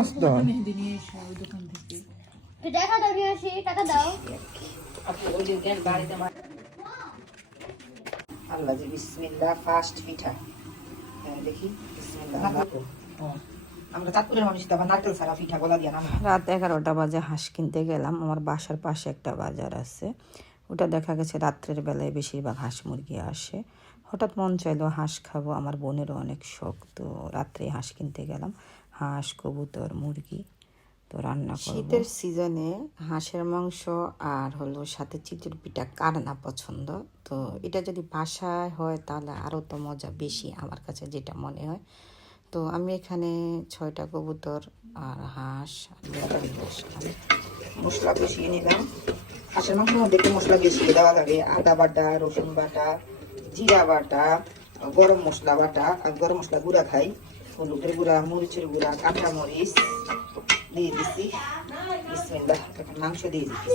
আসতো আল্লাহ জি বিসমিল্লাহ ফার্স্ট পিঠা দেখি বিসমিল্লাহ আমরা চাঁদপুরের মানুষ তো আবার নারকেল ছাড়া পিঠা গোলা দিয়া না। রাত 11টা বাজে হাঁস কিনতে গেলাম। আমার বাসার পাশে একটা বাজার আছে, ওটা দেখা গেছে রাত্রের বেলায় বেশিরভাগ হাঁস মুরগি আসে। হঠাৎ মন চাইলো হাঁস খাবো, আমার বোনেরও অনেক শখ, তো রাত্রে হাঁস কিনতে গেলাম। হাঁস, কবুতর, মুরগি তো রান্না করব। শীতের সিজনে হাঁসের মাংস আর হলো সাথে চিতই পিঠা কার না পছন্দ। তো এটা যদি বাসায় হয় তাহলে আরও তো মজা বেশি আমার কাছে যেটা মনে হয়। তো আমি এখানে 6টা কবুতর আর হাঁস মশলা কষিয়ে নিলাম। হাঁসের মাংসের মধ্যে একটু মশলা বেশি দেওয়া লাগে, আদা বাটা, রসুন বাটা, জিরা বাটা, গরম মশলা বাটা। আর গরম মশলা গুঁড়া খাই, হলুদের গুঁড়া, মরিচের গুঁড়া, কাঁচা মরিচ দিয়ে দিচ্ছি। বিসমিল্লাহ, এখন মাংস দিয়ে দিচ্ছি।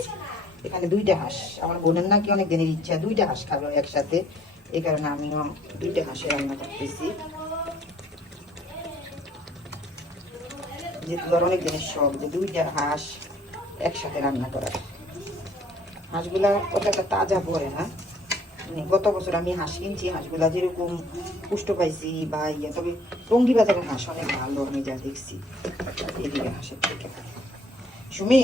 এখানে 2টা হাঁস, আমার বোনের নাকি অনেক দিনের ইচ্ছা 2টা হাঁস খাবো একসাথে, এই কারণে আমিও 2টা হাঁসের রান্না করতেছি। যেহেতু ধর অনেক দিনের শখ যে 2টা হাঁস একসাথে রান্না করার। হাঁসগুলা কতটা তাজা পড়ে না, গত বছর আমি হাঁস কিনছি, হাঁসগুলা যেরকম পুষ্ট পাইছি বা ইয়ে, তবে টঙ্গী বাজারের হাঁস অনেক ভালো আমি যা দেখছি। এদিকে হাঁসের থেকে সুমি,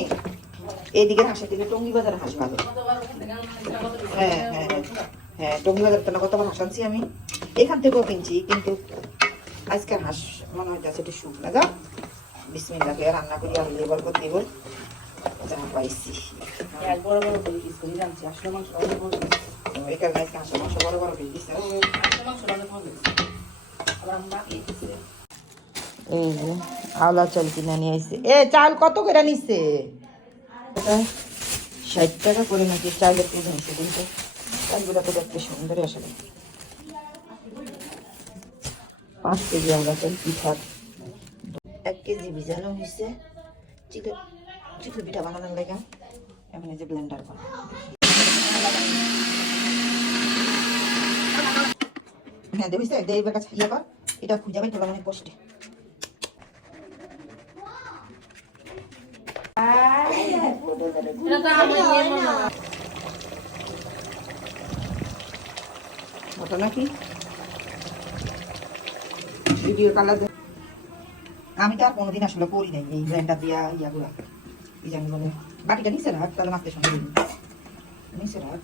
এইদিকে হাঁসের থেকে টঙ্গী বাজারের হাঁস ভালো। হ্যাঁ হ্যাঁ হ্যাঁ, টঙ্গী বাজার তো না, কতবার হাঁস আনছি আমি, এখান থেকেও কিনছি, কিন্তু আজকের হাঁস মনে হয় যাচ্ছে একটু শুকনা। যা বিসমিল্লাহ করে রান্না করি, আমি লেবার করে দেবো যা পাইছি। বড় বড় করে পিস করে রাখছি, আসলে মাংস এই কারণে আজকে হাঁসের মাংস বড় বড় পিস দিচ্ছে। এই যে আওলা চাল কিনে নিয়ে আসছে। এ চাল কত করে নিচ্ছে? 60 টাকা করে নাকি চালের পিস নিচ্ছে, কিন্তু চালগুলো তো দেখতে সুন্দর আসলে। 5 কেজি আওলা চাল পিঠার 1 কেজি ভিজানো হয়েছে চিতই পিঠা বানানোর লাগে। এখন এই যে ব্লেন্ডার করা, হ্যাঁ দেখিস দেবের কাছে ইয়ে কর, এটা খুঁজে পাই তোলা অনেক কষ্টে। ঘটনা কি ভিডিও কালার আমি তো আর কোনোদিন আসলে করি নাই এই ব্লেন্ডার দিয়া ইয়াগুলা। এই যে আমি বলে বাটিটা নিচে রাখ, তাহলে মাছতে সঙ্গে নিচে রাখ।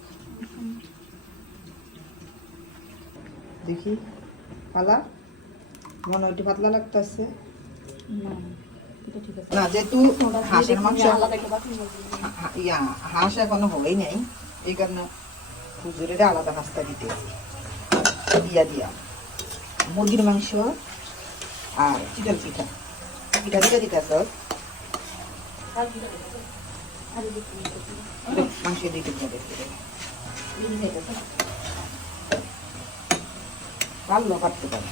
দেখি পালা মনে একটু পাতলা লাগতেছে না, যেহেতু হাঁসের মাংস হাঁস এখনো হবেই নাই, এই কারণে হুজুরের আলাদা নাস্তা দিতে দিয়া দিয়া মুরগির মাংস আর চিতই পিঠা পিঠা দিতে দিতে আসো মাংস দিতে ভালো কাটতে পারে।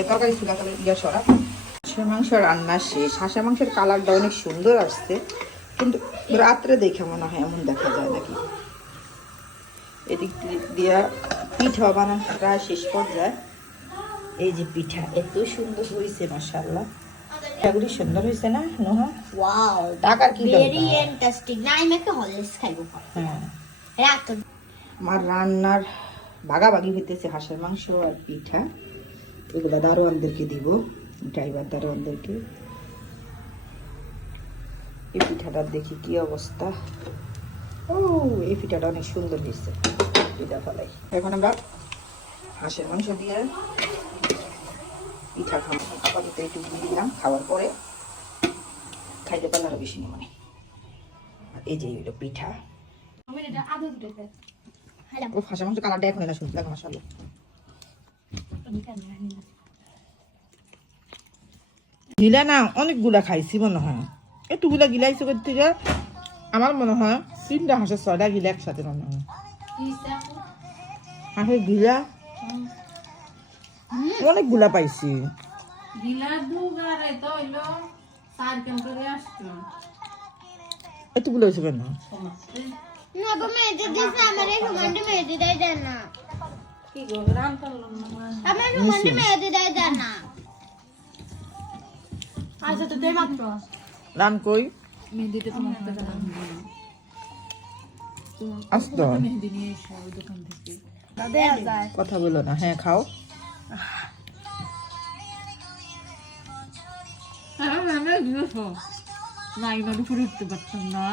এ তরকারি চুলা করে ইয়া সরা। হাঁসের মাংস রান্না শেষ। হাঁসের মাংসের কালারটা অনেক সুন্দর আসছে, কিন্তু রাত্রে দেখে মনে হয় এমন দেখা যায় নাকি। এদিক দিয়া পিঠা বানানো প্রায় শেষ পর্যায়ে। এই যে পিঠা এত সুন্দর হয়েছে মাশাআল্লাহ, পিঠাগুলি সুন্দর হয়েছে না নোহা? ওয়াও, টাকার কি ভেরি ইন্টারেস্টিং। না আমি একটা হলিস খাইবো। হ্যাঁ রাত আমার রান্নার ভাগাভাগি হইতেছে, হাঁসের মাংস আর পিঠা। এগুলো দারোয়ানদেরকে দিব, ড্রাইভার দারোয়ানদেরকে। এই পিঠাটা দেখি কি অবস্থা। ও এই পিঠাটা অনেক সুন্দর হয়েছে, পিঠা ফলাই। এখন আমরা হাঁসের মাংস দিয়ে পিঠা খাবো। আপাতত একটু দিলাম, খাওয়ার পরে খাইতে পারলে আরো বেশি মনে। এই যে হইলো পিঠা। হাঁসের মাংস কালারটা এখন না শুনতে লাগে মাশাআল্লাহ। গিলা না অনেকগুলা খাইছি মনে হয়, এতগুলা গিলাইছো থেকে আমার মনে হয় 3টা হাঁসের 6টা গিলা একসাথে মনে হয়। হাঁসের গিলা অনেকগুলা পাইছি। এতগুলো হয়েছে কেন? আচ্ছা তো দে মাত্র রান কই মেহেদিটা তোমার হাতে রাখলাম আস্ত মেহেদি নিয়ে এসো ওই দোকান থেকে দাদা যায় কথা বলো না হ্যাঁ খাও আমি দিয়েছো না এবার উপরে উঠতে পারতাম না